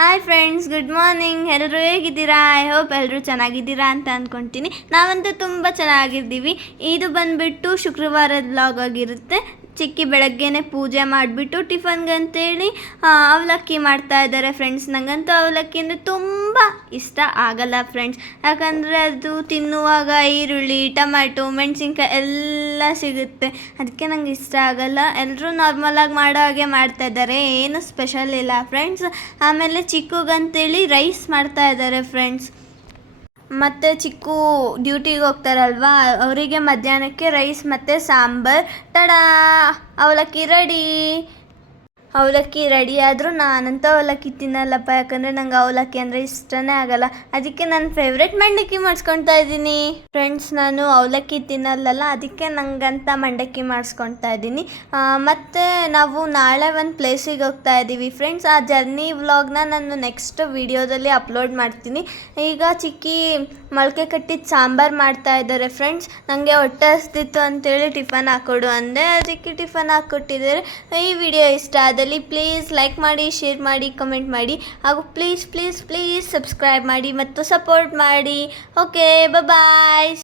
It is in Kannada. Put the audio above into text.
Hi friends, good morning. ಎಲ್ಲರೂ ಹೇಗಿದ್ದೀರಾ? ಐ ಹೋಪ್ ಎಲ್ಲರೂ ಚೆನ್ನಾಗಿದ್ದೀರಾ ಅಂತ ಅಂದ್ಕೊಳ್ತೀನಿ. ನಾವಂತೂ ತುಂಬ ಚೆನ್ನಾಗಿದ್ದೀವಿ. ಇದು ಬಂದುಬಿಟ್ಟು ಶುಕ್ರವಾರದ ವ್ಲಾಗ್ ಆಗಿರುತ್ತೆ. ಚಿಕ್ಕಿ ಬೆಳಗ್ಗೆನೇ ಪೂಜೆ ಮಾಡಿಬಿಟ್ಟು ಟಿಫನ್ಗೆ ಅಂತೇಳಿ ಅವಲಕ್ಕಿ ಮಾಡ್ತಾ ಇದ್ದಾರೆ ಫ್ರೆಂಡ್ಸ್. ನನಗಂತೂ ಅವಲಕ್ಕಿ ಅಂದರೆ ತುಂಬ ಇಷ್ಟ ಆಗಲ್ಲ ಫ್ರೆಂಡ್ಸ್, ಯಾಕಂದರೆ ಅದು ತಿನ್ನುವಾಗ ಈರುಳ್ಳಿ, ಟೊಮ್ಯಾಟೊ, ಮೆಣಸಿನ್ಕಾಯಿ ಎಲ್ಲ ಸಿಗುತ್ತೆ. ಅದಕ್ಕೆ ನಂಗೆ ಇಷ್ಟ ಆಗಲ್ಲ. ಎಲ್ಲರೂ ನಾರ್ಮಲಾಗಿ ಮಾಡೋ ಹಾಗೆ ಮಾಡ್ತಾ ಇದ್ದಾರೆ, ಏನು ಸ್ಪೆಷಲ್ ಇಲ್ಲ ಫ್ರೆಂಡ್ಸ್. ಆಮೇಲೆ ಚಿಕ್ಕಗಂತೇಳಿ ರೈಸ್ ಮಾಡ್ತಾ ಇದ್ದಾರೆ ಫ್ರೆಂಡ್ಸ್. ಮತ್ತು ಚಿಕ್ಕು ಡ್ಯೂಟಿಗೆ ಹೋಗ್ತಾರಲ್ವ, ಅವರಿಗೆ ಮಧ್ಯಾಹ್ನಕ್ಕೆ ರೈಸ್ ಮತ್ತು ಸಾಂಬಾರು. ಟಡಾ, ಅವಲಕ್ಕಿ ರೆಡಿ. ಅವಲಕ್ಕಿ ರೆಡಿ ಆದರೂ ನಾನಂತೂ ಅವಲಕ್ಕಿ ತಿನ್ನಲ್ಲಪ್ಪ, ಯಾಕಂದರೆ ನಂಗೆ ಅವಲಕ್ಕಿ ಅಂದರೆ ಇಷ್ಟನೇ ಆಗಲ್ಲ. ಅದಕ್ಕೆ ನನ್ನ ಫೇವ್ರೆಟ್ ಮಂಡಕ್ಕಿ ಮಾಡಿಸ್ಕೊಳ್ತಾ ಇದ್ದೀನಿ ಫ್ರೆಂಡ್ಸ್. ನಾನು ಅವಲಕ್ಕಿ ತಿನ್ನಲ್ಲಲ್ಲ, ಅದಕ್ಕೆ ನಂಗಂತ ಮಂಡಕ್ಕಿ ಮಾಡಿಸ್ಕೊಳ್ತಾ ಇದ್ದೀನಿ. ಮತ್ತು ನಾವು ನಾಳೆ ಒಂದು ಪ್ಲೇಸಿಗೆ ಹೋಗ್ತಾ ಇದ್ದೀವಿ ಫ್ರೆಂಡ್ಸ್. ಆ ಜರ್ನಿ ವ್ಲಾಗ್ನ ನಾನು ನೆಕ್ಸ್ಟ್ ವಿಡಿಯೋದಲ್ಲಿ ಅಪ್ಲೋಡ್ ಮಾಡ್ತೀನಿ. ಈಗ ಚಿಕ್ಕಿ ಮೊಳಕೆ ಕಟ್ಟಿದ ಸಾಂಬಾರು ಮಾಡ್ತಾ ಇದ್ದಾರೆ ಫ್ರೆಂಡ್ಸ್. ನನಗೆ ಹೊಟ್ಟೆ ಹಸ್ದಿತ್ತು ಅಂತೇಳಿ ಟಿಫನ್ ಹಾಕ್ಕೊಡು ಅಂದೆ, ಅದಕ್ಕೆ ಟಿಫನ್ ಹಾಕ್ಕೊಟ್ಟಿದ್ದಾರೆ. ಈ ವಿಡಿಯೋ ಇಷ್ಟ ಆದಲ್ಲಿ ಪ್ಲೀಸ್ ಲೈಕ್ ಮಾಡಿ, ಶೇರ್ ಮಾಡಿ, ಕಮೆಂಟ್ ಮಾಡಿ, ಹಾಗೂ ಪ್ಲೀಸ್ ಪ್ಲೀಸ್ ಪ್ಲೀಸ್ ಸಬ್ಸ್ಕ್ರೈಬ್ ಮಾಡಿ ಮತ್ತು ಸಪೋರ್ಟ್ ಮಾಡಿ. ಓಕೆ, ಬಾಯ್.